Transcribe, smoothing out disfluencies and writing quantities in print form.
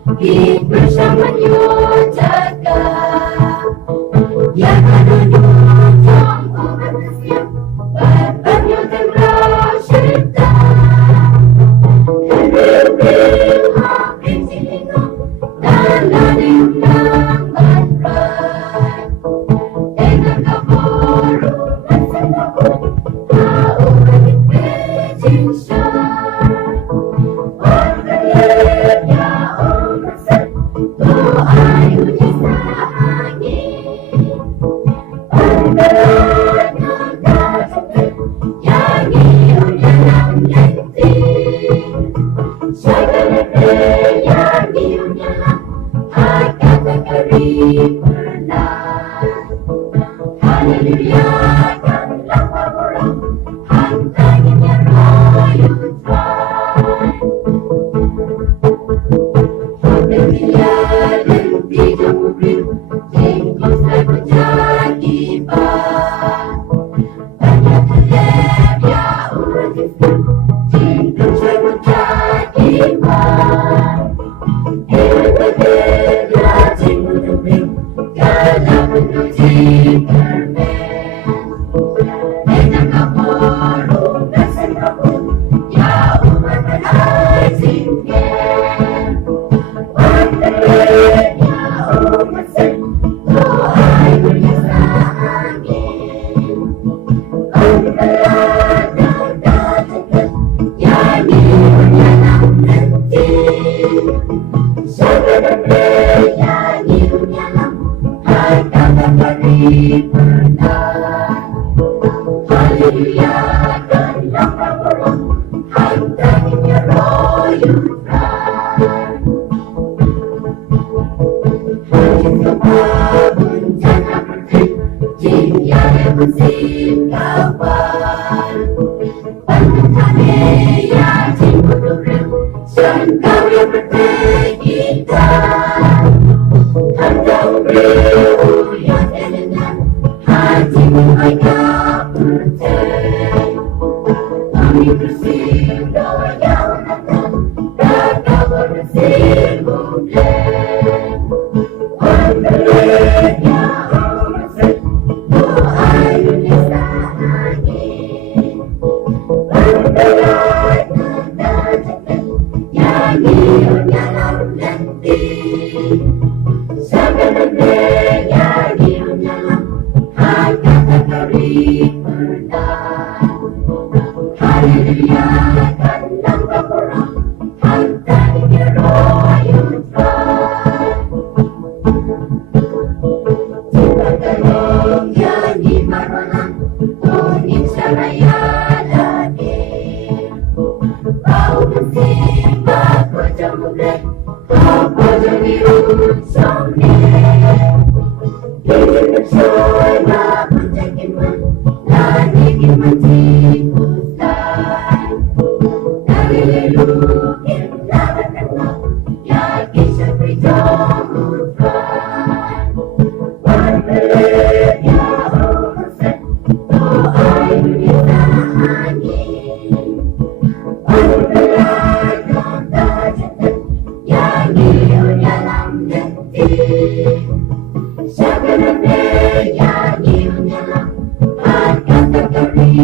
Hit bersamanya jaga Ya kadang jangku bersiap Berbanyak tembak cerita Ring-ring hapin silingo Tanda diundang bandrai Dengan kaboru bersamaku Kau berdiri cinta Hallelujah, kan lapar orang hantarinnya royal try. Hallelujah, dan tidak mungkin jengkol saya menjadi ban. Banyak kelep ya orang Islam, jengkol saya menjadi ban. Hebat-hebatnya jengkol lebih, kalau menuju Hallelujah, dan lapar orang hantarinnya royal try. Hanya bencana berhenti jingga yang bersih kawan. Pandang ya jingga duril sangkau yang bertegitan. Handang beriu yang elegan hati mereka berteng. Kami bersih doa yang akan kakak bersih bukan. Orang berlek ya orang bersih doa Indonesia angin. Berberat nada cepat yang hidupnya lalu nanti. Sebenarnya yang hidupnya lalu hanya terkari pernah. Hallelujah, kan nampak orang hantarinnya royal try. Coba tolong nyanyi maronan tunin saraya lagi. Kau bersih bako jamublek apa jadi unsong ni. Hidup bersama menjakin man lagi mencipuskan. Dari lelukin lawan kenal yakin seperti jamukan. Berbelit ya orang set doa Indonesia angin. Berbelit nada cepat yang hidup dalam nanti. Sebenarnya yang hidup dalam hati terkari